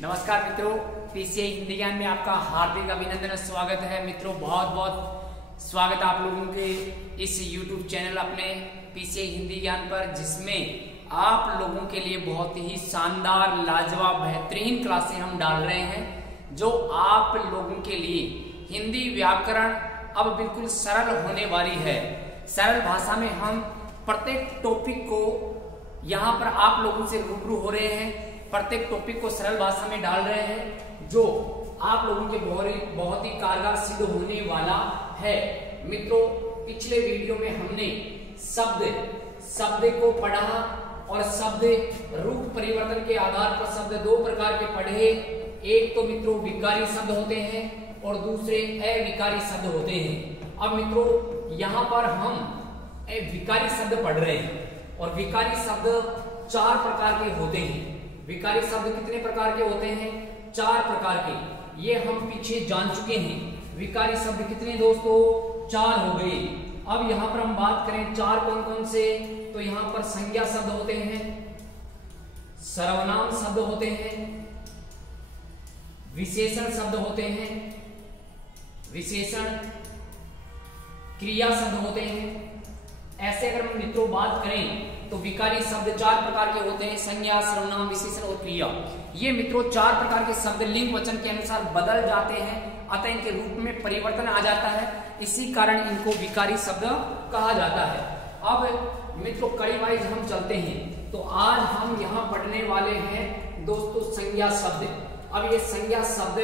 नमस्कार मित्रों, पीसीआई हिंदी ज्ञान में आपका हार्दिक अभिनंदन और स्वागत है। मित्रों बहुत बहुत स्वागत आप लोगों के इस YouTube चैनल अपने पीसीआई हिंदी ज्ञान पर, जिसमें आप लोगों के लिए बहुत ही शानदार लाजवाब बेहतरीन क्लासें हम डाल रहे हैं, जो आप लोगों के लिए हिंदी व्याकरण अब बिल्कुल सरल होने वाली है। सरल भाषा में हम प्रत्येक टॉपिक को यहाँ पर आप लोगों से रूबरू हो रहे हैं, प्रत्येक टॉपिक को सरल भाषा में डाल रहे हैं, जो आप लोगों के बहुत ही कारगर सिद्ध होने वाला है। मित्रों, पिछले वीडियो में हमने शब्द को पढ़ा और शब्द रूप परिवर्तन के आधार पर शब्द दो प्रकार के पढ़े। एक तो मित्रों विकारी शब्द होते हैं और दूसरे अविकारी शब्द होते हैं। अब मित्रों यहाँ पर हम विकारी शब्द पढ़ रहे हैं और विकारी शब्द चार प्रकार के होते हैं। विकारी शब्द कितने प्रकार के होते हैं? चार प्रकार के। ये हम पीछे जान चुके हैं। विकारी शब्द कितने दोस्तों? चार हो गए। अब यहाँ पर हम बात करें चार कौन कौन से, तो यहाँ पर संज्ञा शब्द होते हैं, सर्वनाम शब्द होते हैं, विशेषण शब्द होते हैं, विशेषण क्रिया शब्द होते हैं। ऐसे अगर हम मित्रों बात करें तो विकारी शब्द चार प्रकार के होते हैं, संज्ञा, सर्वनाम, विशेषण और क्रिया। ये मित्रों चार प्रकार के शब्द लिंग वचन के अनुसार बदल जाते हैं, अतः इनके रूप में परिवर्तन आ जाता है, इसी कारण इनको विकारी शब्द कहा जाता है। अब मित्रों कड़ी वाइज हम चलते हैं, तो आज हम यहाँ पढ़ने वाले हैं दोस्तों संज्ञा शब्द। अब ये संज्ञा शब्द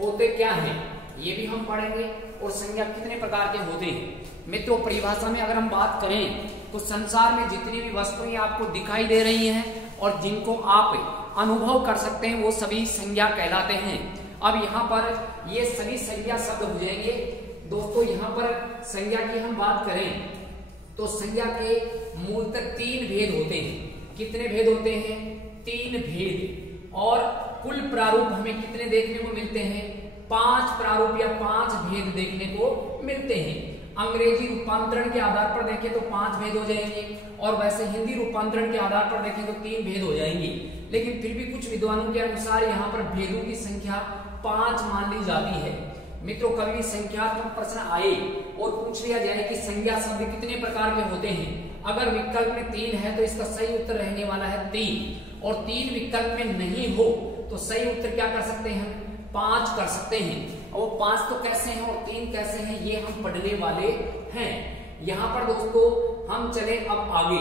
होते क्या हैं ये भी हम पढ़ेंगे, और संज्ञा कितने प्रकार के होते हैं। मित्रों परिभाषा में अगर हम बात करें तो संसार में जितनी भी वस्तुएं आपको दिखाई दे रही हैं और जिनको आप अनुभव कर सकते हैं, वो सभी संज्ञा कहलाते हैं। अब यहाँ पर ये सभी संज्ञा शब्द हो जाएंगे दोस्तों। यहाँ पर संज्ञा की हम बात करें तो संज्ञा के मूलतः तीन भेद होते हैं। कितने भेद होते हैं? तीन भेद। और कुल प्रारूप हमें कितने देखने को मिलते हैं? 5 प्रारूप या 5 भेद देखने को मिलते हैं। अंग्रेजी रूपांतरण के आधार पर देखें तो 5 भेद हो जाएंगे, और वैसे हिंदी रूपांतरण के आधार पर देखें तो 3 भेद हो जाएंगे। लेकिन फिर भी कुछ विद्वानों के अनुसार यहाँ पर भेदों की संख्या 5 मान ली जाती है। मित्रों कभी भी संख्यात्मक प्रश्न आए और पूछ लिया जाए कि संज्ञा शब्द कितने प्रकार के होते हैं, अगर विकल्प में 3 है तो इसका सही उत्तर रहने वाला है 3, और 3 विकल्प में नहीं हो तो सही उत्तर क्या कर सकते हैं? 5 कर सकते हैं। और 5 तो कैसे हैं और 3 कैसे हैं ये हम पढ़ने वाले हैं। यहाँ पर दोस्तों हम चले अब आगे।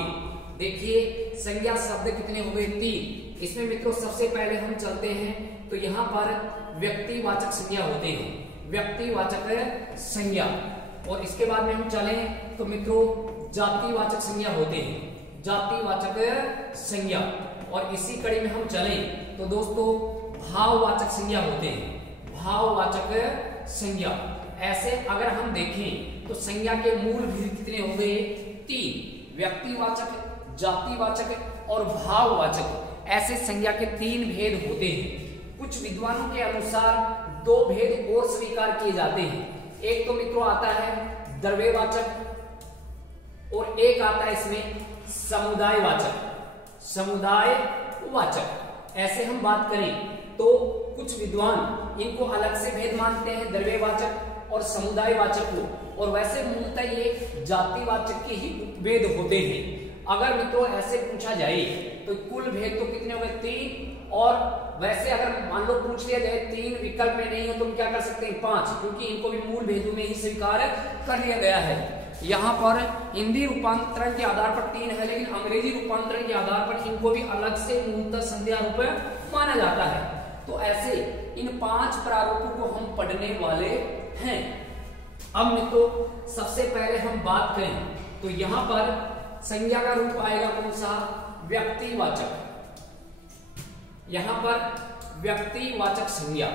देखिए संज्ञा शब्द कितने हो गए? 3। इसमें मित्रों सबसे पहले हम चलते हैं तो यहाँ पर व्यक्तिवाचक संज्ञा होते हैं, व्यक्तिवाचक संज्ञा। और इसके बाद में हम चले तो मित्रों जातिवाचक संज्ञा होते हैं, जातिवाचक संज्ञा। और इसी कड़ी में हम चले तो दोस्तों भाववाचक संज्ञा होते हैं, भाववाचक संज्ञा। ऐसे अगर हम देखें तो संज्ञा के मूल भेद कितने हो गए? 3। व्यक्तिवाचक, जातिवाचक और भाववाचक। ऐसे संज्ञा के 3 भेद होते हैं। कुछ विद्वानों के अनुसार 2 भेद और स्वीकार किए जाते हैं। एक तो मित्रों आता है द्रव्यवाचक और एक आता है इसमें समुदायवाचक, समुदायवाचक। ऐसे हम बात करें तो कुछ विद्वान इनको अलग से भेद मानते हैं, द्रव्यवाचक और समुदायवाचक को, और वैसे मूलतः ये जातिवाचक के ही भेद होते हैं। अगर मित्रों ऐसे पूछा जाए तो कुल भेद तो कितने हो गए? 3। और वैसे अगर मान लो पूछ लिया जाए 3 विकल्प में नहीं हो तो हम क्या कर सकते हैं? 5, क्योंकि इनको भी मूल भेदों में ही स्वीकार कर लिया गया है। यहाँ पर हिंदी रूपांतरण के आधार पर 3 है, लेकिन अंग्रेजी रूपांतरण के आधार पर इनको भी अलग से मूलतः संज्ञा रूप माना जाता है। तो ऐसे इन 5 प्रारूपों को हम पढ़ने वाले हैं। अब मित्रों सबसे पहले हम बात करें तो यहाँ पर संज्ञा का रूप आएगा कौन सा? व्यक्तिवाचक। यहाँ पर व्यक्तिवाचक संज्ञा।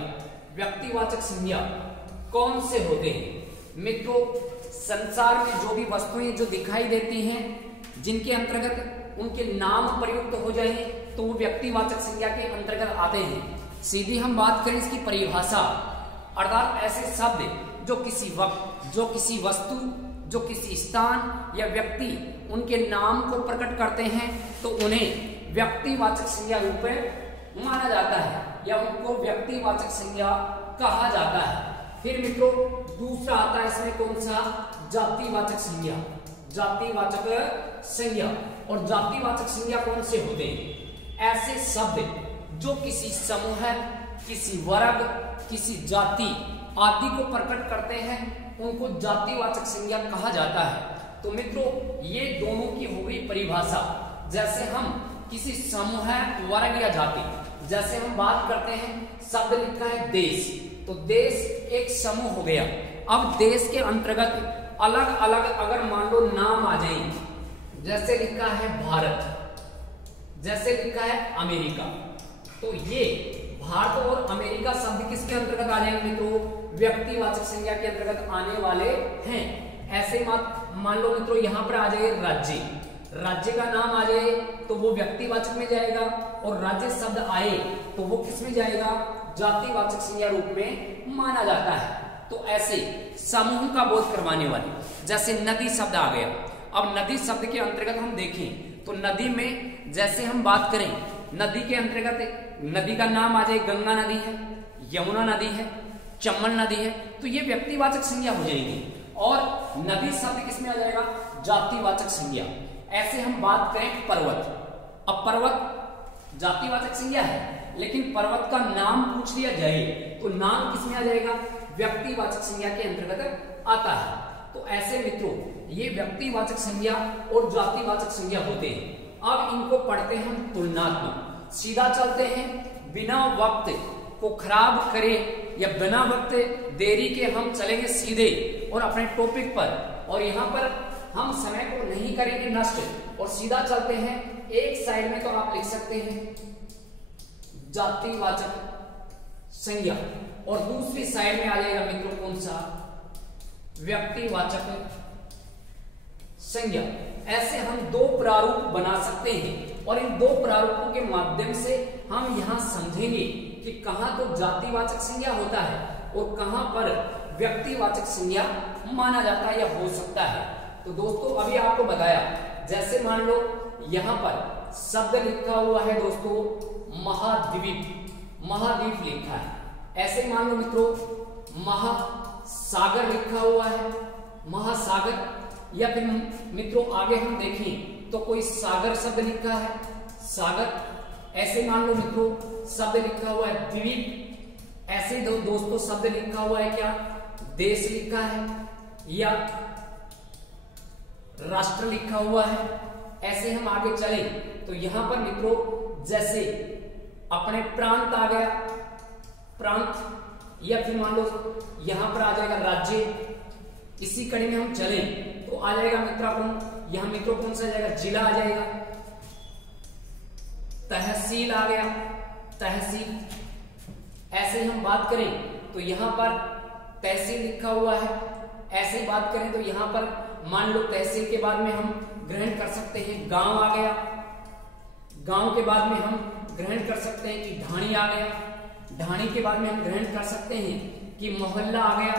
व्यक्तिवाचक संज्ञा कौन से होते हैं? मित्रों संसार में जो भी वस्तुएं जो दिखाई देती हैं, जिनके अंतर्गत उनके नाम प्रयुक्त हो जाए तो वो व्यक्तिवाचक संज्ञा के अंतर्गत आते हैं। सीधी हम बात करें इसकी परिभाषा, अर्थात ऐसे शब्द जो किसी वक्त, जो किसी वस्तु, जो किसी स्थान या व्यक्ति उनके नाम को प्रकट करते हैं तो उन्हें व्यक्तिवाचक संज्ञा रूप में माना जाता है या उनको व्यक्तिवाचक संज्ञा कहा जाता है। फिर मित्रों दूसरा आता है इसमें कौन सा, जातिवाचक संज्ञा। जातिवाचक संज्ञा, और जातिवाचक संज्ञा कौन से होते हैं, ऐसे शब्द जो किसी समूह, किसी वर्ग, किसी जाति आदि को प्रकट करते हैं उनको जातिवाचक संज्ञा कहा जाता है। तो मित्रों ये दोनों की हो गई परिभाषा। जैसे हम किसी समूह, वर्ग या जाति, जैसे हम बात करते हैं शब्द लिखा है देश, तो देश एक समूह हो गया। अब देश के अंतर्गत अलग अलग अगर मान लो नाम आ जाए, जैसे लिखा है भारत, जैसे लिखा है अमेरिका, तो ये भारत और अमेरिका शब्द किसके अंतर्गत आ जाएंगे मित्रों, व्यक्तिवाचक संज्ञा के अंतर्गत आने वाले हैं। ऐसे मान लो मित्रों यहाँ पर आ जाए राज्य, राज्य का नाम आ जाए तो वो व्यक्तिवाचक में जाएगा, और राज्य शब्द आए तो वो किस में जाएगा, जातिवाचक संज्ञा रूप में माना जाता है। तो ऐसे समूह का बोध करवाने वाले, जैसे नदी शब्द आ गया। अब नदी शब्द के अंतर्गत हम देखें तो नदी में जैसे हम बात करें, नदी के अंतर्गत नदी का नाम आ जाए, गंगा नदी है, यमुना नदी है, चंबल नदी है, तो ये व्यक्तिवाचक संज्ञा हो जाएगी। और नदी शब्द किसमें आ जाएगा, जातिवाचक संज्ञा। ऐसे हम बात करें पर्वत, अब पर्वत जातिवाचक संज्ञा है, लेकिन पर्वत का नाम पूछ लिया जाए तो नाम किसमें आ जाएगा, व्यक्तिवाचक संज्ञा के अंतर्गत आता है। तो ऐसे मित्रों ये व्यक्तिवाचक संज्ञा और जातिवाचक संज्ञा होते हैं। अब इनको पढ़ते हैं हम तुलनात्मक। सीधा चलते हैं, बिना वक्त को खराब करे या बिना वक्त देरी के हम चलेंगे सीधे और अपने टॉपिक पर, और यहाँ पर हम समय को नहीं करेंगे नष्ट और सीधा चलते हैं। एक साइड में तो आप लिख सकते हैं जातिवाचक संज्ञा, और दूसरी साइड में आ जाएगा मित्रों कौन सा, व्यक्तिवाचक संज्ञा। ऐसे हम दो प्रारूप बना सकते हैं, और इन दो प्रारूपों के माध्यम से हम यहां समझेंगे कि कहां तो जातिवाचक संज्ञा होता है और कहां पर व्यक्तिवाचक संज्ञा माना जाता है या हो सकता है। तो दोस्तों अभी आपको बताया, जैसे मान लो यहां पर शब्द लिखा हुआ है दोस्तों महाद्वीप, महाद्वीप लिखा है। ऐसे मान लो मित्रों महासागर लिखा हुआ है, महासागर, या फिर मित्रों आगे हम देखें तो कोई सागर शब्द लिखा है, सागर। ऐसे मान लो मित्रों शब्द लिखा हुआ है द्वीप। ऐसे दोस्तों शब्द लिखा हुआ है क्या, देश लिखा है या राष्ट्र लिखा हुआ है। ऐसे हम आगे चले तो यहां पर मित्रों जैसे अपने प्रांत आ गया, प्रांत, या फिर मान लो यहां पर आ जाएगा राज्य। इसी कड़ी में हम चले तो आ जाएगा यहां मित्रों कौन सा आ जाएगा, जिला आ जाएगा, तहसील आ गया, तहसील। ऐसे हम बात करें तो यहां पर तहसील लिखा हुआ है। ऐसे बात करें तो यहां पर मान लो तहसील के बाद में हम ग्रहण कर सकते हैं गांव आ गया, गांव के बाद में हम ग्रहण कर सकते हैं कि ढाणी आ गया, ढाणी के बाद में हम ग्रहण कर सकते हैं कि मोहल्ला आ गया,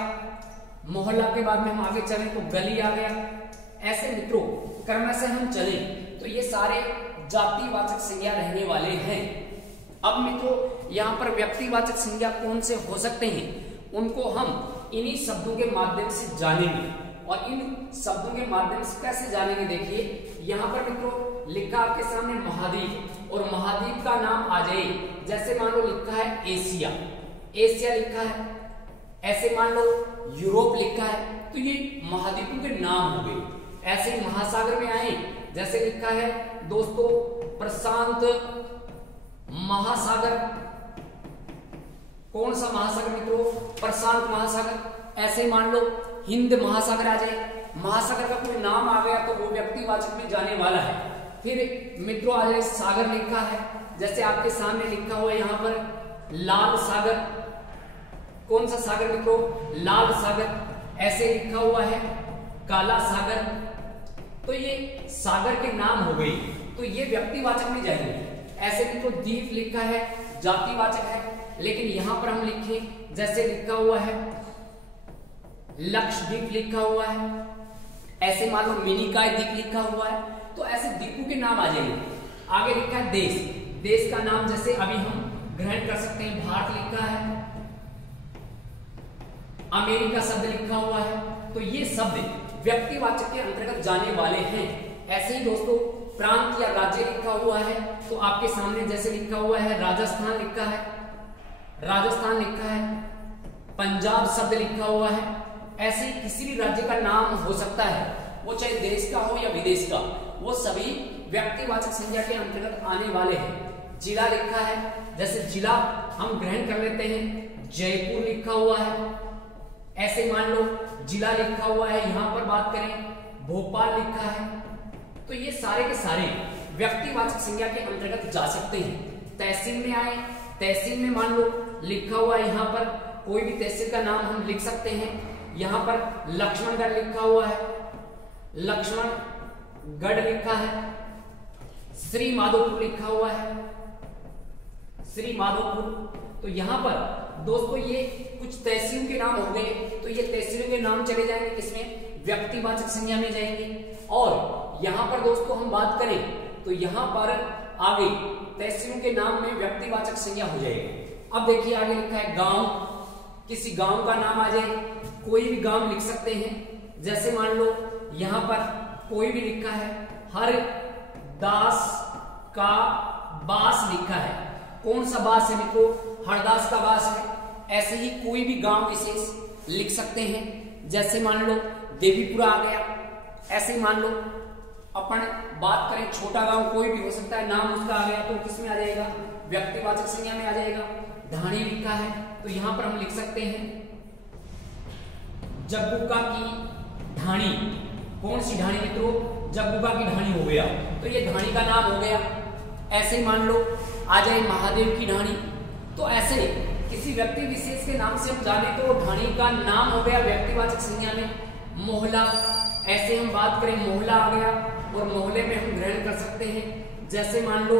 मोहल्ला के बाद में हम आगे चले तो गली आ गया। ऐसे मित्रों क्रम से हम चले तो ये सारे जातिवाचक संज्ञा रहने वाले हैं। अब मित्रों यहाँ पर व्यक्तिवाचक संज्ञा कौन से हो सकते हैं उनको हम इन्हीं शब्दों के माध्यम से जानेंगे, और इन शब्दों के माध्यम से कैसे जानेंगे, देखिए यहाँ पर मित्रों लिखा आपके सामने महाद्वीप, और महाद्वीप का नाम आ जाए, जैसे मान लो लिखा है एशिया, एशिया लिखा है। ऐसे मान लो यूरोप लिखा है, तो ये महाद्वीपों के नाम हो गए। ऐसे ही महासागर में आए, जैसे लिखा है दोस्तों प्रशांत महासागर। कौन सा महासागर मित्रों, प्रशांत महासागर। ऐसे मान लो हिंद महासागर आ जाए, महासागर का कोई नाम आ गया तो वो व्यक्तिवाचक में जाने वाला है। फिर मित्रों आ जाए सागर लिखा है, जैसे आपके सामने लिखा हुआ है यहाँ पर लाल सागर। कौन सा सागर मित्रों, लाल सागर। ऐसे लिखा हुआ है काला सागर। तो ये सागर के नाम हो गई, तो ये व्यक्तिवाचक में जाएंगे। ऐसे मित्रों द्वीप लिखा है, जातिवाचक है, लेकिन यहां पर हम लिखें जैसे लिखा हुआ है लक्षद्वीप लिखा हुआ है। ऐसे मान लो मिनिकॉय द्वीप लिखा हुआ है, तो ऐसे द्वीपों के नाम आ जाएंगे। आगे लिखा है देश, देश का नाम जैसे अभी हम ग्रहण कर सकते हैं, भारत लिखा है, अमेरिका शब्द लिखा हुआ है, तो ये शब्द व्यक्तिवाचक के अंतर्गत जाने वाले हैं। ऐसे ही दोस्तों प्रांत या राज्य लिखा हुआ है, तो आपके सामने जैसे लिखा हुआ है राजस्थान लिखा है, राजस्थान लिखा है, पंजाब शब्द लिखा हुआ है। ऐसे ही किसी भी राज्य का नाम हो सकता है, वो चाहे देश का हो या विदेश का, वो सभी व्यक्तिवाचक संज्ञा के अंतर्गत आने वाले हैं। जिला लिखा है, जैसे जिला हम ग्रहण कर लेते हैं, जयपुर लिखा हुआ है। ऐसे मान लो जिला लिखा हुआ है, यहां पर बात करें भोपाल लिखा है, तो ये सारे के सारे व्यक्तिवाचक संज्ञा के अंतर्गत जा सकते हैं। तहसील में आए, तहसील में मान लो लिखा हुआ है, यहां पर कोई भी तहसील का नाम हम लिख सकते हैं। यहां पर लक्ष्मणगढ़ लिखा हुआ है, लक्ष्मणगढ़ लिखा है, श्री माधोपुर लिखा हुआ है, श्री माधोपुर। तो यहां पर दोस्तों ये कुछ तहसील के नाम हो गए, तो ये तहसीलों के नाम चले जाएंगे किसमें, व्यक्तिवाचक संज्ञा में जाएंगे। और यहां पर दोस्तों हम बात करें तो यहां पर आगे तहसीलों के नाम में व्यक्तिवाचक संज्ञा हो जाएगी। अब देखिए आगे लिखा है गांव, किसी गांव का नाम आ जाए, कोई भी गांव लिख सकते हैं। जैसे मान लो यहां पर कोई भी लिखा है, हर दास का बास लिखा है, कौन सा बास है मित्रों, हरदास का बास है। ऐसे ही कोई भी गांव विशेष लिख सकते हैं, जैसे मान लो देवीपुरा आ गया। ऐसे ही मान लो अपन बात करें छोटा गांव कोई भी हो सकता है, नाम उसका आ गया तो किस में आ जाएगा, व्यक्तिवाचक संज्ञा में आ जाएगा। ढाणी लिखा है, तो यहां पर हम लिख सकते हैं जग्गुका की ढाणी। कौन सी ढाणी मित्रों, जग्गुका की ढाणी हो गया, तो ये ढाणी का नाम हो गया। ऐसे ही मान लो आ जाए महादेव की ढाणी। तो ऐसे किसी व्यक्ति विशेष के नाम से हम जाने तो ढाणी का नाम हो गया व्यक्तिवाचक संज्ञा में। मोहल्ला, ऐसे हम बात करें मोहल्ला आ गया, और मोहल्ले में हम ग्रहण कर सकते हैं। जैसे मान लो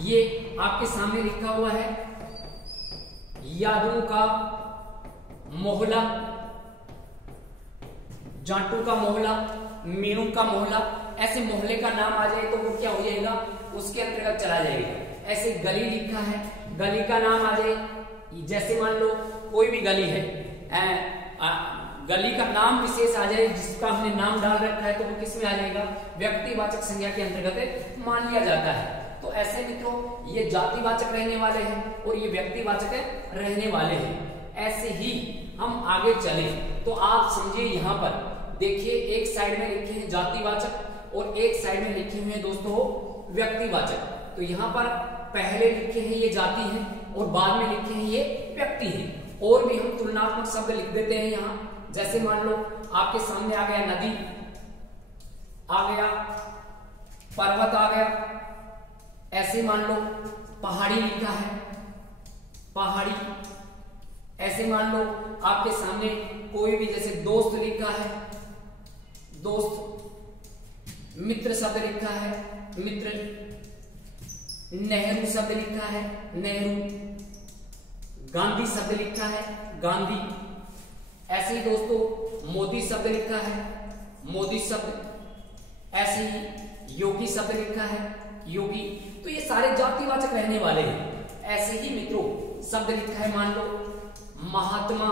ये आपके सामने लिखा हुआ है यादवों का मोहल्ला, जाटों का मोहल्ला, मीणों का मोहल्ला। ऐसे मोहल्ले का नाम आ जाए तो वो क्या हो जाएगा, उसके अंतर्गत चला जाएगा। ऐसे गली लिखा है, गली का नाम आ जाए, जैसे मान लो कोई भी गली है, गली का नाम विशेष आ जाए जिसका हमने नाम डाल रखा है, तो वो किस में आ जाएगा, व्यक्तिवाचक संज्ञा के अंतर्गत मान लिया जाता है। तो ऐसे मित्रों ये जातिवाचक रहने वाले हैं और ये व्यक्तिवाचक रहने वाले हैं। ऐसे ही हम आगे चले तो आप समझिए, यहाँ पर देखिए एक साइड में लिखे हैं जातिवाचक और एक साइड में लिखे हुए हैं दोस्तों व्यक्तिवाचक। तो यहाँ पर पहले लिखे हैं ये जाति है और बाद में लिखे हैं ये व्यक्ति है। और भी हम तुलनात्मक शब्द लिख देते हैं यहाँ, जैसे मान लो आपके सामने आ गया नदी, आ गया पर्वत, आ गया। ऐसे मान लो पहाड़ी लिखा है, पहाड़ी। ऐसे मान लो आपके सामने कोई भी जैसे दोस्त लिखा है, दोस्त। मित्र शब्द लिखा है, मित्र। नेहरू शब्द लिखा है, नेहरू। गांधी शब्द लिखा है, गांधी। ऐसे ही दोस्तों मोदी शब्द लिखा है, मोदी शब्द। ऐसे ही योगी शब्द लिखा है, योगी। तो ये सारे जातिवाचक रहने वाले हैं। ऐसे ही मित्रों शब्द लिखा है, मान लो महात्मा,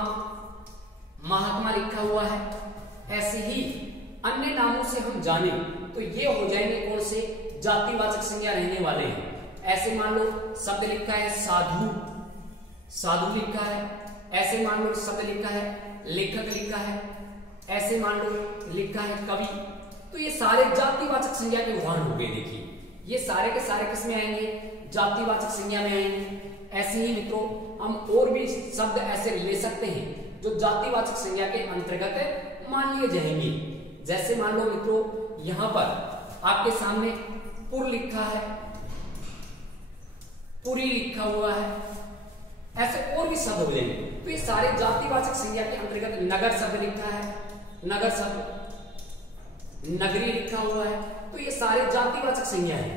महात्मा लिखा हुआ है। ऐसे ही अन्य नामों से हम जाने तो ये हो जाएंगे कौन से, जातिवाचक संज्ञा रहने वाले हैं। ऐसे मान लो शब्द लिखा है साधु, साधु लिखा है। ऐसे मान लो शब्द लिखा है लेखक लिखा है। ऐसे मान लो लिखा है कवि। तो ये सारे जातिवाचक संज्ञा के उदाहरण हो गए। देखिए ये सारे के सारे किसमें आएंगे, जातिवाचक संज्ञा में आएंगे। ऐसे ही मित्रों हम और भी शब्द ऐसे ले सकते हैं जो जातिवाचक संज्ञा के अंतर्गत मान लिए जाएंगे। जैसे मान लो मित्रों यहां पर आपके सामने पुर लिखा है, पुरी लिखा हुआ है। ऐसे और भी शब्द हो जाएंगे। तो ये सारे जातिवाचक संज्ञा के अंतर्गत। नगर शब्द लिखा है, नगर शब्द। नगरी लिखा हुआ है। तो ये सारे जातिवाचक संज्ञा है।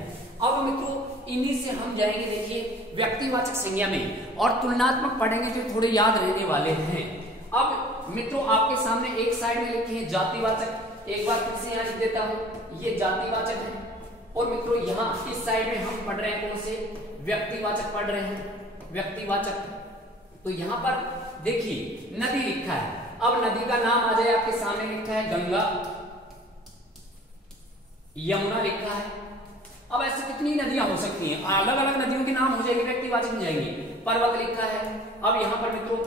अब मित्रों इन्हीं से हम जाएंगे देखिए व्यक्तिवाचक संज्ञा में, और तुलनात्मक पढ़ेंगे जो थोड़े याद रहने वाले हैं। अब मित्रों आपके सामने एक साइड में लिखे हैं जातिवाचक, एक बार फिर से यहाँ लिख देता हूं, ये जातिवाचक है। और मित्रों यहाँ इस साइड में हम पढ़ रहे हैं कौन से, व्यक्तिवाचक पढ़ रहे हैं, व्यक्तिवाचक। तो यहां पर देखिए नदी लिखा है, अब नदी का नाम आ जाए आपके सामने, लिखा है गंगा, यमुना लिखा है। अब ऐसे कितनी नदियां हो सकती हैं, अलग अलग नदियों के नाम हो जाएंगे, व्यक्तिवाचक में जाएंगे। पर्वत लिखा है, अब यहां पर मित्रों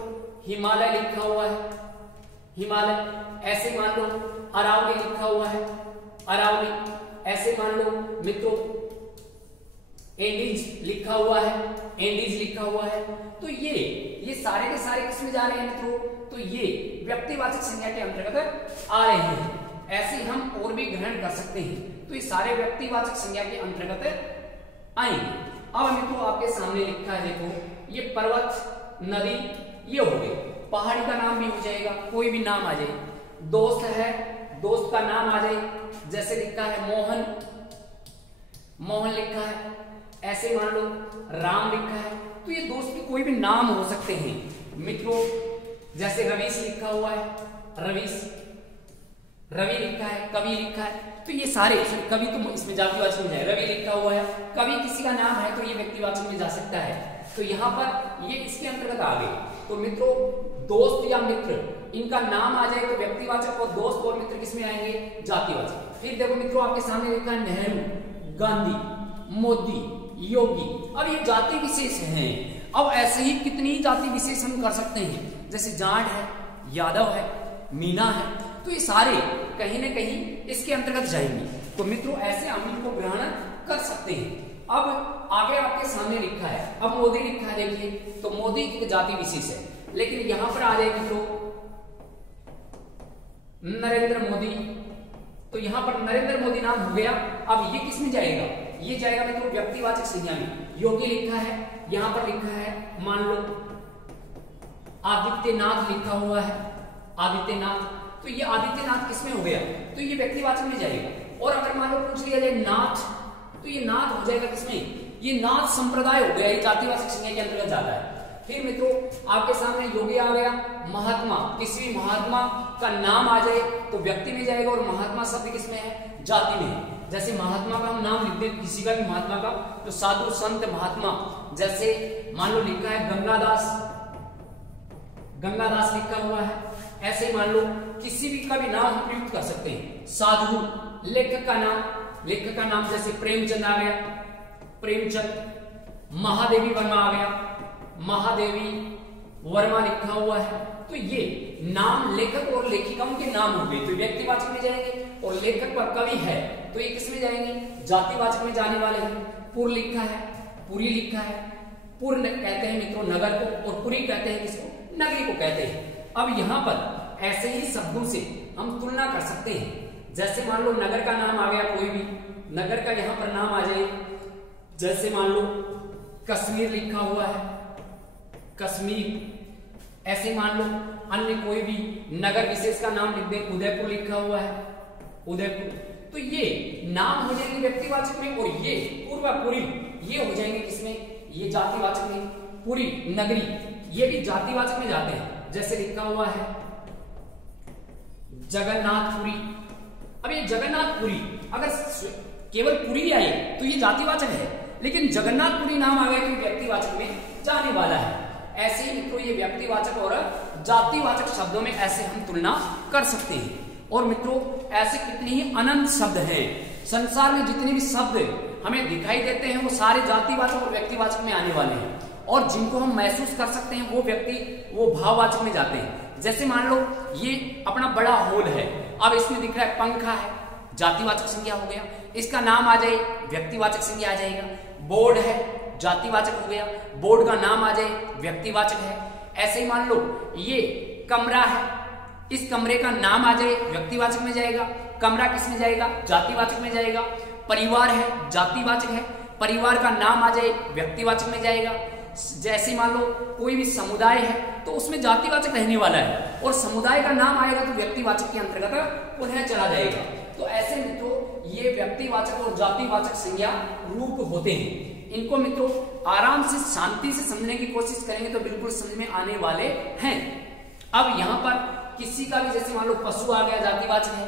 हिमालय लिखा हुआ है, हिमालय। ऐसे मान लो अरावली लिखा हुआ है, अरावली। ऐसे मान लो मित्रों एंडीज लिखा हुआ है, एंडीज लिखा हुआ है। तो ये सारे के सारे किसमें जा रहे हैं मित्रों, तो ये व्यक्तिवाचक संज्ञा के अंतर्गत आ रहे हैं। ऐसे हम और भी ग्रहण कर सकते हैं, तो ये सारे व्यक्तिवाचक संज्ञा के अंतर्गत आएंगे। अब मित्रों आपके सामने लिखा है, देखो ये पर्वत, नदी, ये हो गए। पहाड़ी का नाम भी हो जाएगा, कोई भी नाम आ जाए। दोस्त है, दोस्त का नाम आ जाए, जैसे लिखा है मोहन, मोहन लिखा है। ऐसे मान लो राम लिखा है। तो ये दोस्त के कोई भी नाम हो सकते हैं मित्रों, जैसे रवीश लिखा हुआ है, रवीश, रवि लिखा है, कवि लिखा है। तो ये सारे, कवि तो इसमें जातिवाचक में जाए, रवि लिखा हुआ है, कवि किसी का नाम है तो ये व्यक्तिवाचक में जा सकता है। तो यहाँ पर ये इसके अंतर्गत आ गए। तो मित्रों दोस्त या मित्र, इनका नाम आ जाए तो व्यक्तिवाचक, और दोस्त और मित्र किसमें आएंगे, जातिवाचक। फिर देखो मित्रों आपके सामने लिखा है नेहरू, गांधी, मोदी, योगी। अब ये जाति विशेष हैं। अब ऐसे ही कितनी जाति विशेष हम कर सकते हैं, जैसे जाट है, यादव है, मीना है। तो ये सारे कहीं ना कहीं इसके अंतर्गत जाएंगे। तो मित्रों ऐसे हम इनको ग्रहण कर सकते हैं। अब आगे आपके सामने लिखा है, अब मोदी लिखा है, देखिए तो मोदी एक जाति विशेष है। लेकिन यहां पर आ जाए मित्रों नरेंद्र मोदी, तो यहां पर नरेंद्र मोदी नाम हो गया। अब ये किस में जाएगा, ये जाएगा मित्रों व्यक्तिवाचक संज्ञा में। योगी लिखा है, यहां पर लिखा है मान लो आदित्यनाथ लिखा हुआ है, आदित्यनाथ। तो ये आदित्यनाथ किसमें हो गया, तो ये व्यक्तिवाचक में जाएगा। और अगर मान लो पूछ लिया जाए नाथ, तो ये नाथ हो जाएगा किसमें, ये नाथ संप्रदाय हो गया, ये जातिवाचक संज्ञा के अंतर्गत जाता है। फिर मित्रों आपके सामने योगी आ गया, महात्मा, किसी भी महात्मा का नाम आ जाए तो व्यक्ति में जाएगा, और महात्मा शब्द किसमें है, जाति में है। जैसे महात्मा का हम नाम लिख दे, किसी का भी महात्मा का, तो साधु संत महात्मा। जैसे मान लो लिखा है गंगादास, गंगादास लिखा हुआ है। ऐसे मान लो किसी भी का भी नाम हम प्रयुक्त कर सकते हैं। साधु, लेखक का नाम, लेखक का नाम जैसे प्रेमचंद आ गया, प्रेमचंद। महादेवी वर्मा आ गया, महादेवी वर्मा लिखा हुआ है। तो ये नाम लेखक और लेखिकाओं के नाम हो गए, तो व्यक्तिवाचक में जाएंगे। और लेखक पर कवि है तो ये किस में जाएंगे, जातिवाचक में जाने वाले हैं। पुर लिखा है, पुरी लिखा है। पुर कहते हैं मित्रों नगर को, और पुरी कहते हैं किसको, नगरी को कहते हैं। अब यहाँ पर ऐसे ही शब्दों से हम तुलना कर सकते हैं। जैसे मान लो नगर का नाम आ गया, कोई भी नगर का यहाँ पर नाम आ जाए, जैसे मान लो कश्मीर लिखा हुआ है, कश्मीर। ऐसे मान लो अन्य कोई भी नगर विशेष का नाम लिख दे, उदयपुर लिखा हुआ है, उदयपुर। तो ये नाम हो जाएंगे व्यक्तिवाचक में, और ये पूर्व पुरी ये हो जाएंगे किसमें, ये जातिवाचक में। पुरी, नगरी, ये भी जातिवाचक में जाते हैं। जैसे लिखा हुआ है जगन्नाथपुरी। अब ये जगन्नाथपुरी अगर केवल पुरी आए तो ये जातिवाचक है, लेकिन जगन्नाथपुरी नाम आ गया तो व्यक्तिवाचक में जाने वाला है। ऐसे ही मित्रों ये व्यक्तिवाचक और जातिवाचक शब्दों में ऐसे हम तुलना कर सकते हैं। और मित्रों ऐसे कितने ही अनंत शब्द हैं संसार में, जितने भी शब्द हमें दिखाई देते हैं वो सारे जातिवाचक और व्यक्तिवाचक में आने वाले हैं। और जिनको हम महसूस कर सकते हैं वो भाववाचक में जाते हैं। जैसे मान लो ये अपना बड़ा हॉल है, अब इसमें दिख रहा है पंखा है, जातिवाचक संज्ञा हो गया। इसका नाम आ जाए व्यक्तिवाचक संज्ञा आ जाएगा। बोर्ड है, जातिवाचक हो गया, बोर्ड का नाम आ जाए व्यक्तिवाचक है। ऐसे ही मान लो ये कमरा है, इस कमरे का नाम आ जाए व्यक्तिवाचक में जाएगा। कमरा किस में जाएगा, जातिवाचक में जाएगा। परिवार है, जातिवाचक है, परिवार का नाम आ जाए व्यक्तिवाचक में जाएगा। जैसे मान लो कोई भी समुदाय है तो उसमें जातिवाचक रहने वाला है, और समुदाय का नाम आएगा तो व्यक्तिवाचक के अंतर्गत पुनः चला जाएगा। तो ऐसे मित्रों ये व्यक्तिवाचक और जातिवाचक संज्ञा रूप होते हैं। इनको मित्रों आराम से शांति से समझने की कोशिश करेंगे तो बिल्कुल समझ में आने वाले हैं। अब यहाँ पर किसी का भी जैसे मान लो पशु आ गया, जातिवाचक है,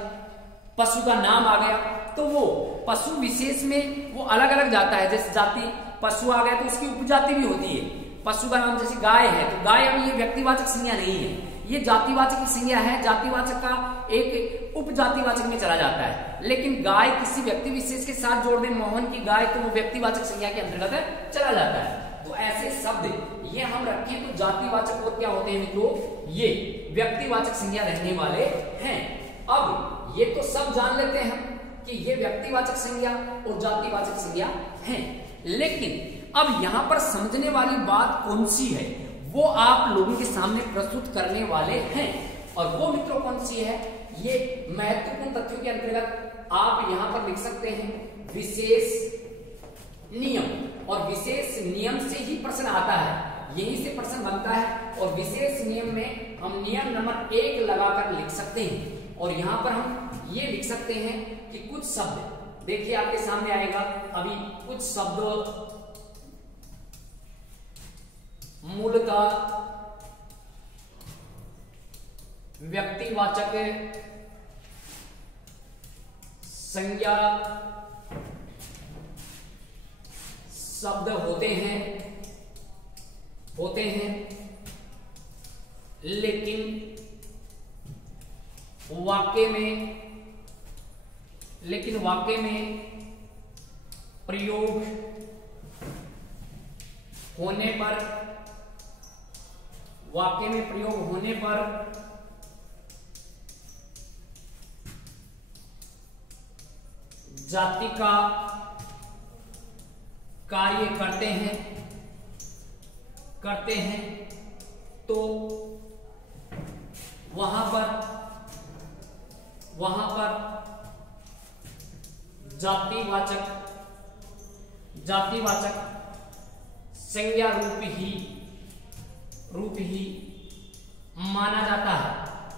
पशु का नाम आ गया, तो वो पशु विशेष में वो अलग अलग जाता है। जैसे जाति पशु आ गया तो उसकी उपजाति भी होती है। पशु का नाम जैसे गाय है तो गाय अब ये व्यक्तिवाचक संज्ञा नहीं है, ये जातिवाचक की संज्ञा है, जातिवाचक का एक उपजातिवाचक में चला जाता है। लेकिन गाय किसी व्यक्ति विशेष के साथ जोड़ दे मोहन की गाय तो वो व्यक्तिवाचक संज्ञा के अंतर्गत चला जाता है। तो ऐसे शब्द ये हम रखें तो जातिवाचक और क्या होते हैं मित्रों, ये व्यक्तिवाचक संज्ञा रहने वाले हैं। अब ये तो सब जान लेते हैं हम कि ये व्यक्तिवाचक संज्ञा और जातिवाचक संज्ञा हैं, लेकिन अब यहां पर समझने वाली बात कौन सी है वो आप लोगों के सामने प्रस्तुत करने वाले हैं। और वो मित्रों कौन सी है, ये महत्वपूर्ण तथ्यों के अंतर्गत आप यहां पर लिख सकते हैं विशेष नियम। और विशेष नियम से ही प्रश्न आता है, यही से प्रश्न बनता है। और विशेष नियम में हम नियम नंबर 1 लगाकर लिख सकते हैं। और यहां पर हम ये लिख सकते हैं कि कुछ शब्द देखिए आपके सामने आएगा अभी, कुछ शब्द मूलतः व्यक्तिवाचक संज्ञा शब्द होते हैं, लेकिन वाक्य में प्रयोग होने पर जाति का कार्य करते हैं तो वहां पर जातिवाचक संज्ञा रूप ही माना जाता है।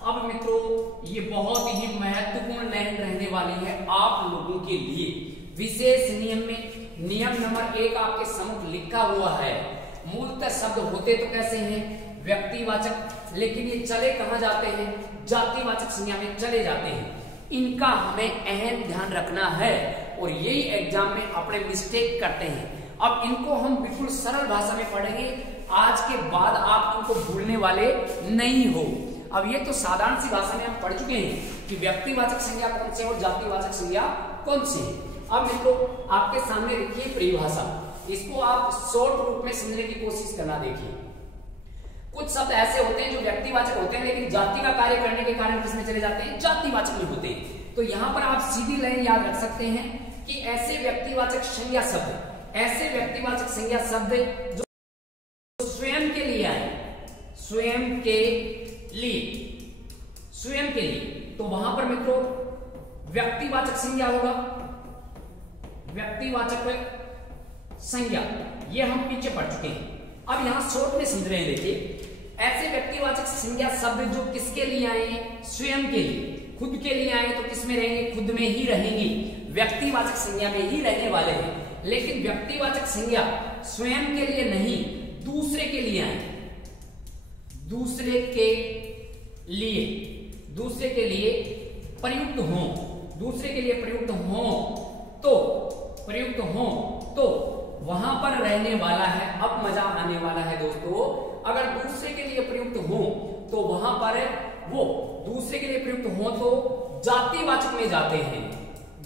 अब मित्रों ये बहुत ही महत्वपूर्ण लाइन रहने वाली है आप लोगों के लिए। विशेष नियम में नियम नंबर 1 आपके सम्मुख लिखा हुआ है। मूलतः शब्द होते तो कैसे हैं, व्यक्तिवाचक, लेकिन ये चले कहां जाते हैं, जातिवाचक संज्ञा में चले जाते हैं। इनका हमें अहम ध्यान रखना है और यही एग्जाम में अपने मिस्टेक करते हैं। अब इनको हम बिल्कुल सरल भाषा में पढ़ेंगे, आज के बाद आप इनको भूलने वाले नहीं हो। अब ये तो साधारण सी भाषा में हम पढ़ चुके हैं कि व्यक्तिवाचक संज्ञा कौन से और जातिवाचक संज्ञा कौन से है। अब मित्रों आपके सामने लिखिए परिभाषा, इसको आप शॉर्ट रूप में समझने की कोशिश करना। देखिए कुछ शब्द ऐसे होते हैं जो व्यक्तिवाचक होते हैं लेकिन जाति का कार्य करने के कारण किसमें चले जाते हैं, जातिवाचक में होते हैं। तो यहां पर आप सीधी लाइन याद रख सकते हैं कि ऐसे व्यक्तिवाचक संज्ञा शब्द जो स्वयं के लिए आए, स्वयं के लिए, तो वहां पर मित्रों व्यक्तिवाचक संज्ञा होगा। व्यक्तिवाचक संज्ञा ये हम पीछे पढ़ चुके हैं, अब यहां शॉर्ट में समझ रहे हैं। देखिए ऐसे व्यक्तिवाचक संज्ञा शब्द जो किसके लिए आए हैं, स्वयं के लिए, खुद के लिए आए तो किसमें रहेंगे, खुद में ही रहेंगे, व्यक्तिवाचक संज्ञा में ही रहने वाले हैं। लेकिन व्यक्तिवाचक संज्ञा स्वयं के लिए नहीं, दूसरे के लिए आए, दूसरे के लिए प्रयुक्त हो तो वहां पर रहने वाला है। अब मजा आने वाला है दोस्तों, अगर दूसरे के लिए प्रयुक्त हो तो वहां पर वो दूसरे के लिए प्रयुक्त हो तो जातिवाचक में जाते हैं,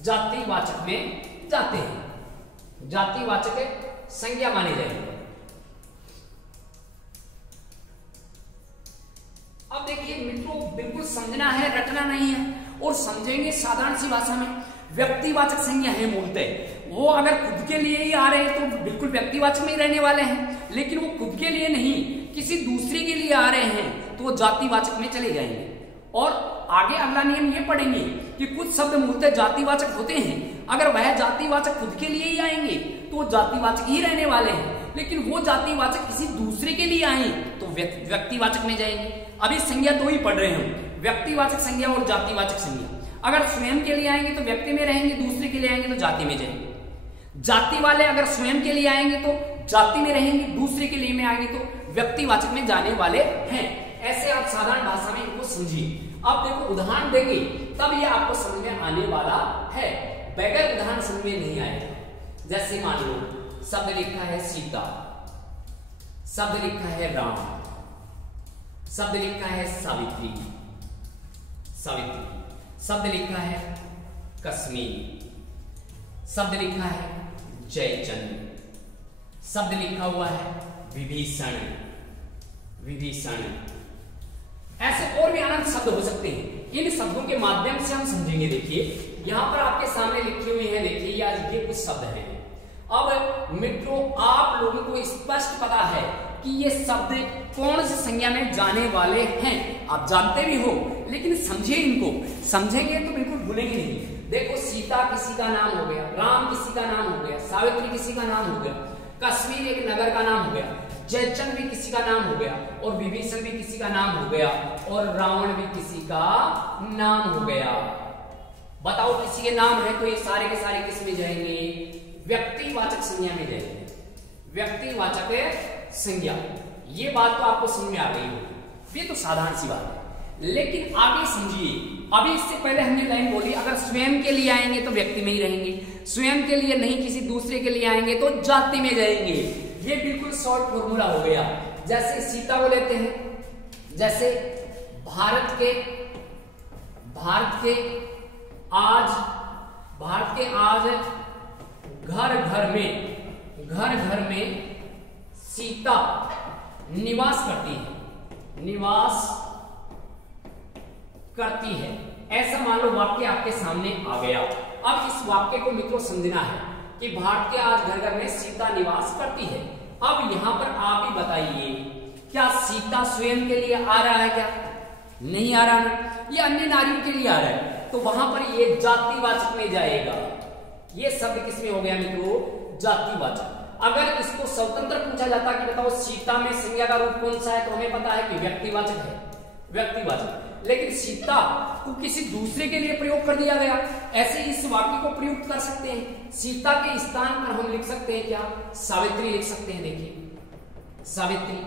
जातिवाचक संज्ञा माने जाएंगे। अब देखिए मित्रों बिल्कुल समझना है, रटना नहीं है, और समझेंगे साधारण सी भाषा में। व्यक्तिवाचक संज्ञा है मूलतः, वो अगर खुद के लिए ही आ रहे हैं तो बिल्कुल व्यक्तिवाचक में ही रहने वाले हैं, लेकिन वो खुद के लिए नहीं किसी दूसरे के लिए आ रहे हैं तो वो जातिवाचक में चले जाएंगे। और आगे अगला नियम ये पढ़ेंगे कि कुछ शब्द मूलतः जातिवाचक होते हैं, अगर वह जातिवाचक खुद के लिए ही आएंगे तो वो जातिवाचक ही रहने वाले हैं, लेकिन वो जातिवाचक किसी दूसरे के लिए आए तो व्यक्तिवाचक में जाएंगे। अभी संज्ञा दो ही पढ़ रहे हैं, व्यक्तिवाचक संज्ञा और जातिवाचक संज्ञा। अगर स्वयं के लिए आएंगे तो व्यक्ति में रहेंगे, दूसरे के लिए आएंगे तो जाति में जाएंगे। जाति वाले अगर स्वयं के लिए आएंगे तो जाति में रहेंगे, दूसरे के लिए में आएंगे तो व्यक्तिवाचक में जाने वाले हैं। ऐसे आप साधारण भाषा में इनको समझिए। अब देखो उदाहरण देंगे तब ये आपको समझ में आने वाला है, बगैर उदाहरण समझ में नहीं आएगा। जैसे मान लो शब्द लिखा है सीता, शब्द लिखा है राम, शब्द लिखा है सावित्री, शब्द लिखा है कश्मीर, शब्द लिखा है जयचंद, शब्द लिखा हुआ है विभीषण। ऐसे और भी अनंत शब्द हो सकते हैं, इन शब्दों के माध्यम से हम समझेंगे। देखिए यहां पर आपके सामने लिखे हुए हैं, देखिए ये कुछ शब्द हैं। अब मित्रों आप लोगों को स्पष्ट पता है कि ये शब्द कौन सी संज्ञा में जाने वाले हैं, आप जानते भी हो, लेकिन समझिए, इनको समझेंगे तो बिल्कुल भूलेंगे नहीं। देखो सीता किसी का नाम हो गया, राम किसी का नाम हो गया, सावित्री किसी का नाम हो गया, कश्मीर एक नगर का नाम हो गया, जयचंद भी किसी का नाम हो गया, और विभीषण भी किसी का नाम हो गया, और रावण भी किसी का नाम हो गया। बताओ किसी के नाम है तो ये सारे के सारे किस में जाएंगे? व्यक्तिवाचक संज्ञा में जाएंगे, व्यक्तिवाचक संज्ञा। ये बात तो आपको समझ में आ गई होगी, ये तो साधारण सी बात है। लेकिन आगे समझिए, अभी इससे पहले हमने लाइन बोली, अगर स्वयं के लिए आएंगे तो व्यक्ति में ही रहेंगे, स्वयं के लिए नहीं किसी दूसरे के लिए आएंगे तो जाति में जाएंगे। ये बिल्कुल शॉर्ट फॉर्मूला हो गया। जैसे सीता को लेते हैं, जैसे भारत के आज घर घर में सीता निवास करती है, ऐसा मान लो वाक्य आपके सामने आ गया। अब इस वाक्य को मित्रों समझना है कि भारत के आज घर घर में सीता निवास करती है। अब यहां पर आप ही बताइए, क्या सीता स्वयं के लिए आ रहा है? क्या नहीं आ रहा ना, ये अन्य नारियों के लिए आ रहा है, तो वहां पर ये जातिवाचक में जाएगा। ये शब्द किसमें हो गया मित्रों? जातिवाचक। अगर इसको स्वतंत्र पूछा जाता कि बताओ सीता में संज्ञा का रूप कौन सा है, तो हमें पता है कि व्यक्तिवाचक है, व्यक्तिवाचक। लेकिन सीता को किसी दूसरे के लिए प्रयोग कर दिया गया, ऐसे इस वाक्य को प्रयुक्त कर सकते हैं। सीता के स्थान पर हम लिख सकते हैं क्या? सावित्री लिख सकते हैं। देखिए सावित्री,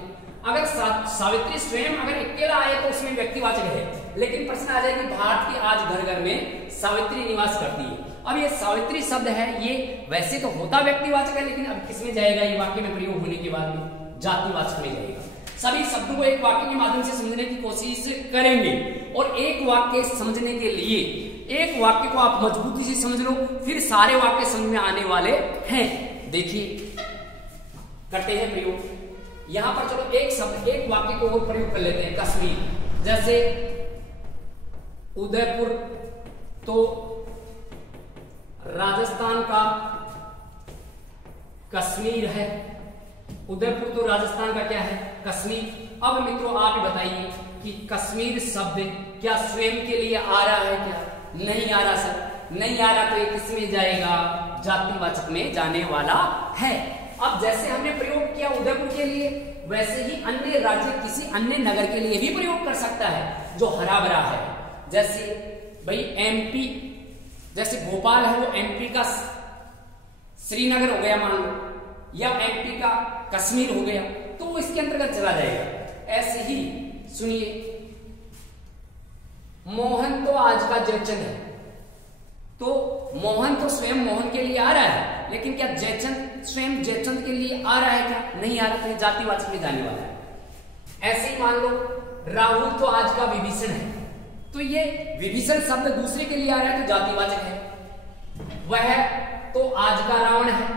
अगर सावित्री स्वयं अगर अकेला आए तो उसमें व्यक्तिवाचक है, लेकिन प्रश्न आ जाए कि भारत के आज घर घर में सावित्री निवास करती है। अब ये सावित्री शब्द है, ये वैसे तो होता व्यक्तिवाचक है, लेकिन अब किसमें जाएगा? ये वाक्य में प्रयोग होने के बाद में जातिवाचक में जाएगा। सभी शब्दों को एक वाक्य के माध्यम से समझने की कोशिश करेंगे, और एक वाक्य समझने के लिए एक वाक्य को आप मजबूती से समझ लो, फिर सारे वाक्य समझ में आने वाले हैं। देखिए करते हैं प्रयोग। यहां पर चलो एक शब्द, एक वाक्य को और प्रयोग कर लेते हैं। कश्मीर, जैसे उदयपुर तो राजस्थान का कश्मीर है, उदयपुर तो राजस्थान का क्या है? कश्मीर। अब मित्रों आप ही बताइए कि कश्मीर शब्द क्या स्वयं के लिए आ रहा है? क्या नहीं आ रहा सर, नहीं आ रहा, तो ये किस में जाएगा? जातिवाचक में जाने वाला है। अब जैसे हमने प्रयोग किया उदयपुर के लिए, वैसे ही अन्य राज्य किसी अन्य नगर के लिए भी प्रयोग कर सकता है जो हरा भरा है। जैसे भाई एमपी, जैसे भोपाल है वो एमपी का श्रीनगर हो गया मान लो, या एमपी का कश्मीर हो गया, तो वो इसके अंतर्गत चला जाएगा। ऐसे ही सुनिए, मोहन तो आज का जयचंद है, तो मोहन तो स्वयं मोहन के लिए आ रहा है, लेकिन क्या जयचंद स्वयं जयचंद के लिए आ रहा है? क्या नहीं आ रहा, तो जातिवाचक में जाने वाला है। ऐसे ही मान लो राहुल तो आज का विभीषण है, तो ये विभीषण शब्द दूसरे के लिए आ रहा है तो जातिवाचक है। वह तो आज का रावण है,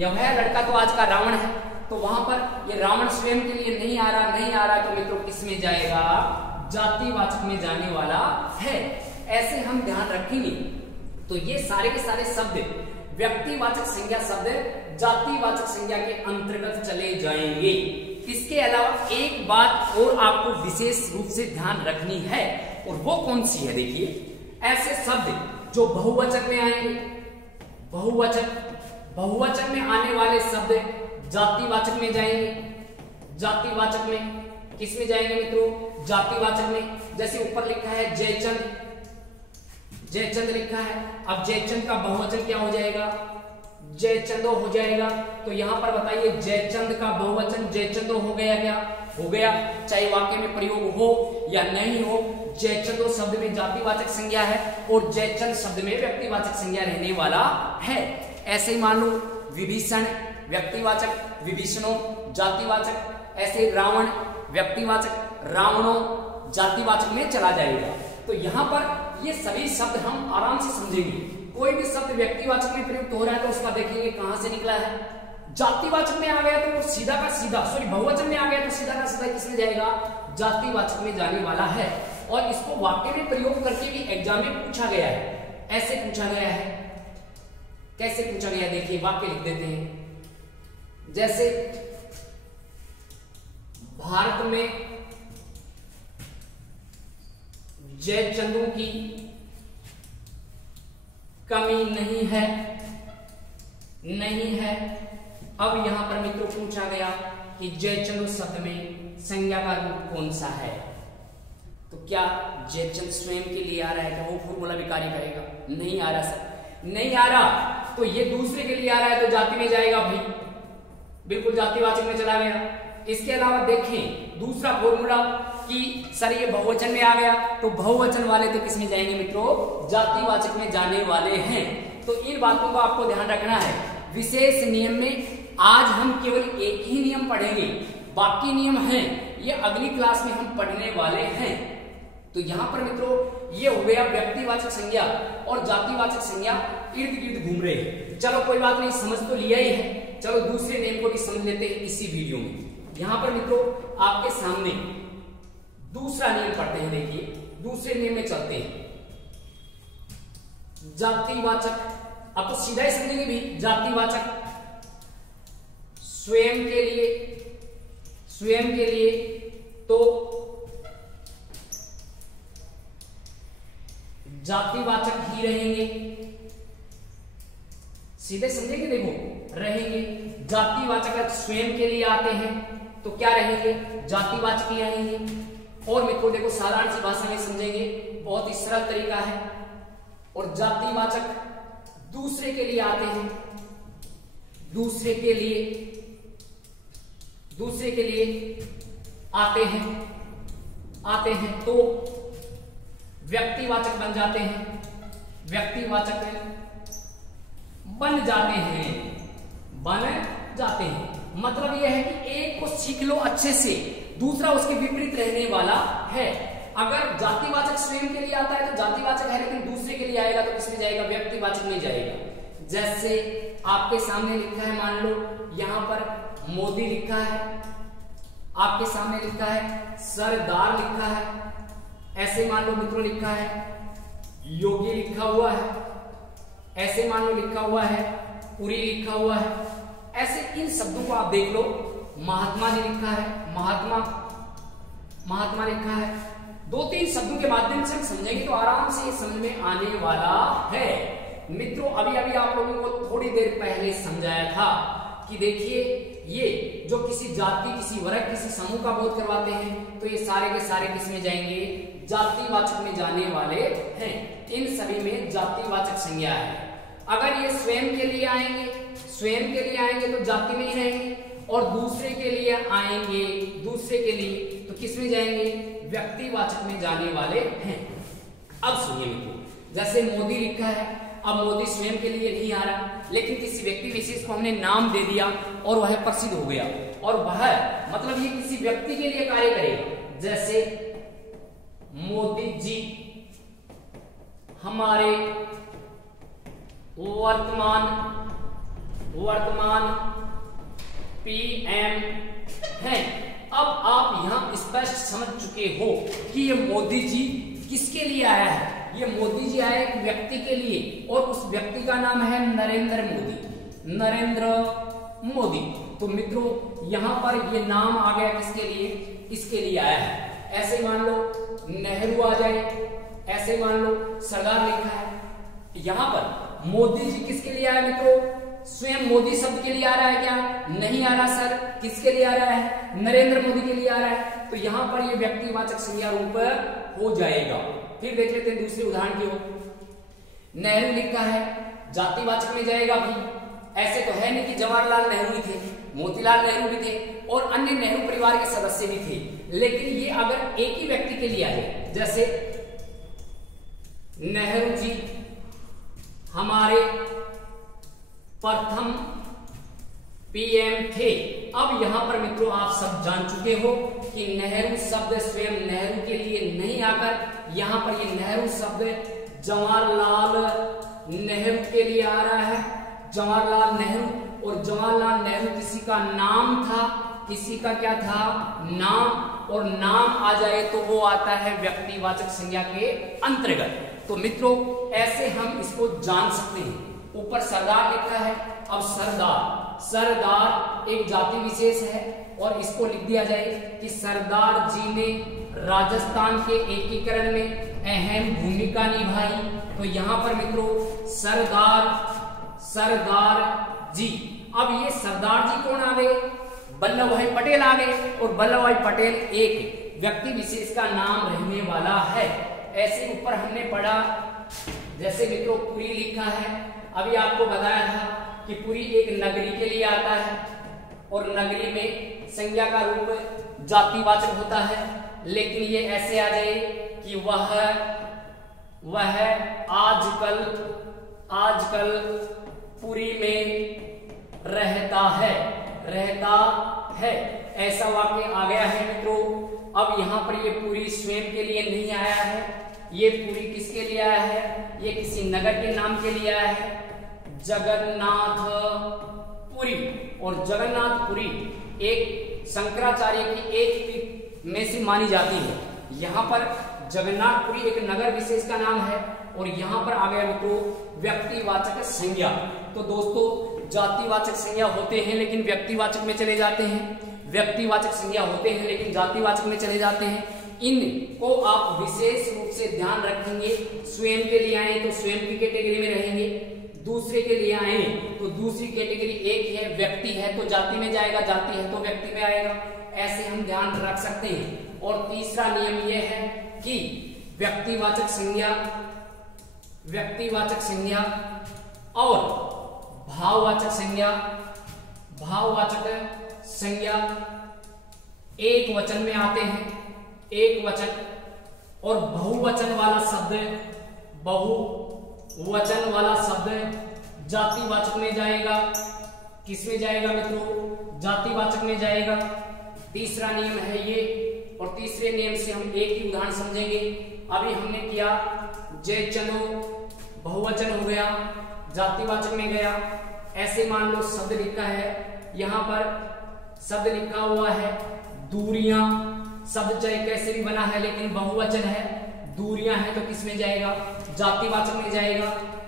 या वह लड़का तो आज का रावण है, तो वहां पर ये रावण स्वयं के लिए नहीं आ रहा, तो मित्रों किस में जाएगा? जातिवाचक में जाने वाला है। ऐसे हम ध्यान रखेंगे, तो ये सारे के सारे शब्द व्यक्तिवाचक संज्ञा शब्द जातिवाचक संज्ञा के अंतर्गत चले जाएंगे। इसके अलावा एक बात और आपको विशेष रूप से ध्यान रखनी है, और वो कौन सी है? देखिए ऐसे शब्द जो बहुवचन में आएंगे, बहुवचन में आने वाले शब्द जातिवाचक में जाएंगे। जातिवाचक में किस में जाएंगे मित्रों? जातिवाचक में। जैसे ऊपर लिखा है जयचंद, जयचंद लिखा है, अब जयचंद का बहुवचन क्या हो जाएगा? जयचंदो हो जाएगा। तो यहां पर बताइए जयचंद का बहुवचन जयचंदो हो गया? क्या हो गया? चाहे वाक्य में प्रयोग हो या नहीं हो, जयचंदो शब्द में जातिवाचक संज्ञा है और जयचंद शब्द में व्यक्तिवाचक संज्ञा रहने वाला है। ऐसे ही मान लो विभीषण व्यक्तिवाचक, विभीषणों जातिवाचक, ऐसे रावण व्यक्तिवाचक, रावणों जातिवाचक में चला जाएगा। तो यहाँ पर ये सभी शब्द हम आराम से समझेंगे। कोई भी शब्द व्यक्तिवाचक में प्रयुक्त हो रहा है तो उसका देखेंगे कहां से निकला है। जातिवाचक में आ गया तो सीधा का सीधा, सॉरी बहुवचन में आ गया तो सीधा का सीधा किसमें जाएगा, जातिवाचक में जाने वाला है। और इसको वाक्य में प्रयोग करके भी एग्जाम में पूछा गया है। ऐसे पूछा गया है, कैसे पूछा गया देखिए, वाक्य लिख देते हैं। जैसे भारत में जयचंदू की कमी नहीं है, नहीं है। अब यहां पर मित्रों पूछा गया कि जयचंद शब्द में संज्ञा का रूप कौन सा है। तो क्या जयचंद स्वयं के लिए आ रहा है, क्या वो फॉर्मूला भी कार्य करेगा? नहीं आ रहा सर, नहीं आ रहा। तो ये दूसरे के लिए आ रहा है तो जाति में जाएगा भाई, बिल्कुल जातिवाचक में चला गया। इसके अलावा देखें दूसरा फॉर्मूला कि सर ये बहुवचन में आ गया तो बहुवचन वाले तो किसमें जाएंगे मित्रों, जातिवाचक में जाने वाले हैं। तो इन बातों को आपको ध्यान रखना है। विशेष नियम में आज हम केवल एक ही नियम पढ़ेंगे, बाकी नियम हैं ये अगली क्लास में हम पढ़ने वाले हैं। तो यहां पर मित्रों ये हो गया व्यक्तिवाचक संज्ञा और जातिवाचक संज्ञा इर्द गिर्द घूम रहे हैं। चलो कोई बात नहीं, समझ तो लिया ही है। चलो दूसरे नियम को भी समझ लेते हैं इसी वीडियो में। यहां पर मित्रों आपके सामने दूसरा नियम पढ़ते हैं। देखिए दूसरे नियम में चलते हैं। जातिवाचक, अब तो सीधा ही समझेंगे भी, जातिवाचक स्वयं के लिए, स्वयं के लिए तो जातिवाचक ही रहेंगे। सीधे समझेंगे, देखो रहेंगे। जातिवाचक स्वयं के लिए आते हैं तो क्या रहेंगे, जातिवाचक ही आएंगे। और मित्रों देखो साधारण सी भाषा में समझेंगे, बहुत ही सरल तरीका है। और जातिवाचक दूसरे के लिए आते हैं, दूसरे के लिए, दूसरे के लिए आते हैं, आते हैं तो व्यक्तिवाचक बन जाते हैं, व्यक्तिवाचक बन जाते हैं, बन जाते हैं। मतलब यह है कि एक को सीख लो अच्छे से, दूसरा उसके विपरीत रहने वाला है। अगर जातिवाचक स्वयं के लिए आता है तो जातिवाचक है, लेकिन दूसरे के लिए आएगा तो किसमें जाएगा, व्यक्तिवाचक में जाएगा। जैसे आपके सामने लिखा है, मान लो यहां पर मोदी लिखा है, आपके सामने लिखा है सरदार लिखा है, ऐसे मान लो मित्रों लिखा है योगी लिखा हुआ है, ऐसे मान लो लिखा हुआ है पुरी लिखा हुआ है। ऐसे इन शब्दों को आप देख लो, महात्मा जी लिखा है, महात्मा लिखा है। दो तीन शब्दों के माध्यम से हम समझेंगे तो आराम से ये समझ में आने वाला है। मित्रों अभी अभी आप लोगों को थोड़ी देर पहले समझाया था कि देखिए ये जो किसी जाति, किसी वर्ग, किसी समूह का बोध करवाते हैं तो ये सारे के सारे किसमें जाएंगे, जातिवाचक में जाने वाले हैं। इन सभी में जातिवाचक संज्ञा है। अगर ये स्वयं के लिए आएंगे, स्वयं के लिए आएंगे तो जाति में ही रहेंगे, और दूसरे के लिए आएंगे, दूसरे के लिए तो किसमें जाएंगे, व्यक्तिवाचक में जाने वाले हैं। अब सुनिए मित्रों, जैसे मोदी लिखा है, अब मोदी स्वयं के लिए नहीं आ रहा, लेकिन किसी व्यक्ति विशेष को हमने नाम दे दिया और वह प्रसिद्ध हो गया, और वह मतलब ये किसी व्यक्ति के लिए कार्य करेगा। जैसे मोदी जी हमारे वर्तमान पीएम हैं। अब आप यहां स्पष्ट समझ चुके हो कि ये मोदी जी किसके लिए आया है। ये मोदी जी आया एक व्यक्ति के लिए, और उस व्यक्ति का नाम है नरेंद्र मोदी, नरेंद्र मोदी। तो मित्रों यहां पर ये नाम आ गया किसके लिए, इसके लिए आया है। ऐसे मान लो नेहरू आ जाए, ऐसे मान लो सरदार लिखा है। यहां पर मोदी जी किसके लिए आया मित्रों, स्वयं मोदी शब्द के लिए आ रहा है क्या, नहीं आ रहा सर। किसके लिए आ रहा है, नरेंद्र मोदी के लिए आ रहा है। तो यहां पर ये व्यक्तिवाचक संज्ञा रूप हो जाएगा। फिर देख लेते हैं दूसरे उदाहरण की ओर। नेहरू लिखा है, जातिवाचक में जाएगा भी। ऐसे तो है नहीं कि जवाहरलाल नेहरू भी थे, मोतीलाल नेहरू भी थे और अन्य नेहरू परिवार के सदस्य भी थे, लेकिन ये अगर एक ही व्यक्ति के लिए आ जाए, जैसे नेहरू जी हमारे प्रथम पीएम थे। अब यहाँ पर मित्रों आप सब जान चुके हो कि नेहरू शब्द स्वयं नेहरू के लिए नहीं आकर यहाँ पर ये नेहरू शब्द जवाहरलाल नेहरू के लिए आ रहा है। जवाहरलाल नेहरू, और जवाहरलाल नेहरू किसी का नाम था, किसी का क्या था, नाम, और नाम आ जाए तो वो आता है व्यक्तिवाचक संज्ञा के अंतर्गत। तो मित्रों ऐसे हम इसको जान सकते हैं। ऊपर सरदार लिखा है, अब सरदार, सरदार एक जाति विशेष है, और इसको लिख दिया जाए कि सरदार जी ने राजस्थान के एकीकरण में अहम भूमिका निभाई। तो यहाँ पर मित्रों सरदार, सरदार जी। अब ये सरदार जी कौन आ गए, वल्लभ भाई पटेल आ गए, और वल्लभ भाई पटेल एक व्यक्ति विशेष का नाम रहने वाला है। ऐसे ऊपर हमने पढ़ा, जैसे मित्रों पुरी लिखा है, अभी आपको बताया था कि पुरी एक नगरी के लिए आता है, और नगरी में संज्ञा का रूप जातिवाचक होता है। लेकिन ये ऐसे आ जाए कि वह आजकल पुरी में रहता है, ऐसा वाक्य आ गया है मित्रों। अब यहाँ पर ये पुरी स्वयं के लिए नहीं आया है, ये पुरी किसके लिए आया है, ये किसी नगर के नाम के लिए आया है, जगन्नाथपुरी। और जगन्नाथपुरी एक शंकराचार्य की एक में से मानी जाती है। यहाँ पर जगन्नाथपुरी एक नगर विशेष का नाम है, और यहाँ पर आ गया मित्रों व्यक्तिवाचक संज्ञा। तो दोस्तों जातिवाचक संज्ञा होते हैं लेकिन व्यक्तिवाचक में चले जाते हैं, व्यक्तिवाचक संज्ञा होते हैं लेकिन जातिवाचक में चले जाते हैं। इनको आप विशेष रूप से ध्यान रखेंगे। स्वयं के लिए आए तो स्वयं की कैटेगरी में रहेंगे, दूसरे के लिए आए तो दूसरी कैटेगरी, एक है व्यक्ति है तो जाति में जाएगा, जाति है तो व्यक्ति में आएगा। ऐसे हम ध्यान रख सकते हैं। और तीसरा नियम यह है कि व्यक्तिवाचक संज्ञा और भाववाचक संज्ञा एक वचन में आते हैं, एक वचन, और बहुवचन वाला शब्द जातिवाचक में जाएगा। किस में जाएगा मित्रों, जातिवाचक में जाएगा। तीसरा नियम है ये, और तीसरे नियम से हम एक ही उदाहरण समझेंगे। अभी हमने किया जय चलो, बहुवचन हो गया, जातिवाचक में गया। ऐसे मान लो शब्द लिखा है, यहाँ पर शब्द लिखा हुआ है दूरियां, शब्द चाहे कैसे भी बना है लेकिन बहुवचन है, दूरियां है तो किस में जाएगा, जातिवाचक में जाएगा।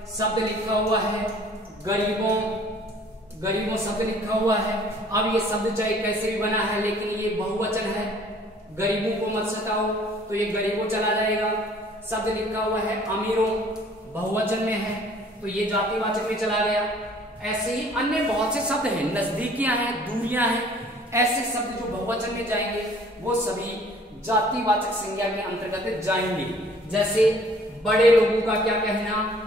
शब्द लिखा हुआ है गरीबों शब्द लिखा हुआ है। अब ये शब्द चाहे कैसे भी बना है लेकिन ये बहुवचन है, गरीबों को मत सताओ तो ये गरीबों चला जाएगा। शब्द लिखा हुआ है अमीरों, बहुवचन में है तो ये जातिवाचक में चला गया। ऐसे ही अन्य बहुत से शब्द हैं, नजदीकियां हैं, दूरियां हैं, ऐसे शब्द जो बहुवचन में जाएंगे वो सभी जातिवाचक संज्ञा के अंतर्गत जाएंगे। जैसे बड़े लोगों का क्या कहना,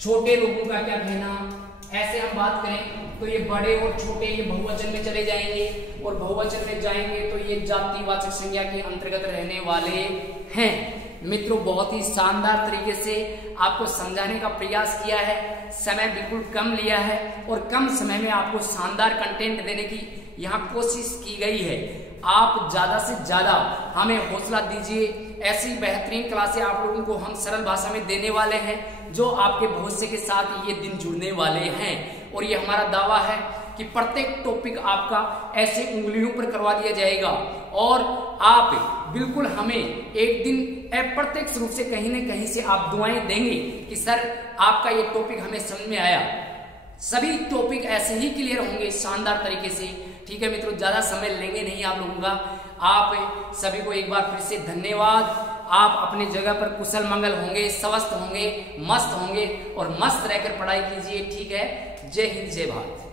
छोटे लोगों का क्या कहना। ऐसे हम बात करें तो ये बड़े और छोटे ये बहुवचन में चले जाएंगे, और बहुवचन में जाएंगे तो ये जातिवाचक संज्ञा के अंतर्गत रहने वाले हैं। मित्रों बहुत ही शानदार तरीके से आपको समझाने का प्रयास किया है, समय बिल्कुल कम लिया है और कम समय में आपको शानदार कंटेंट देने की यहाँ कोशिश की गई है। आप ज्यादा से ज्यादा हमें हौसला दीजिए, ऐसी बेहतरीन क्लासें आप लोगों को हम सरल भाषा में देने वाले हैं जो आपके भविष्य के साथ ये दिन जुड़ने वाले हैं। और ये हमारा दावा है कि प्रत्येक टॉपिक आपका ऐसे उंगलियों पर करवा दिया जाएगा, और आप बिल्कुल हमें एक दिन अप्रत्यक्ष रूप से कहीं न कहीं से आप दुआएं देंगे कि सर आपका ये टॉपिक हमें समझ में आया। सभी टॉपिक ऐसे ही क्लियर होंगे शानदार तरीके से। ठीक है मित्रों, ज्यादा समय लेंगे नहीं आप लोगों का। आप सभी को एक बार फिर से धन्यवाद। आप अपनी जगह पर कुशल मंगल होंगे, स्वस्थ होंगे, मस्त होंगे और मस्त रहकर पढ़ाई कीजिए। ठीक है, जय हिंद, जय भारत।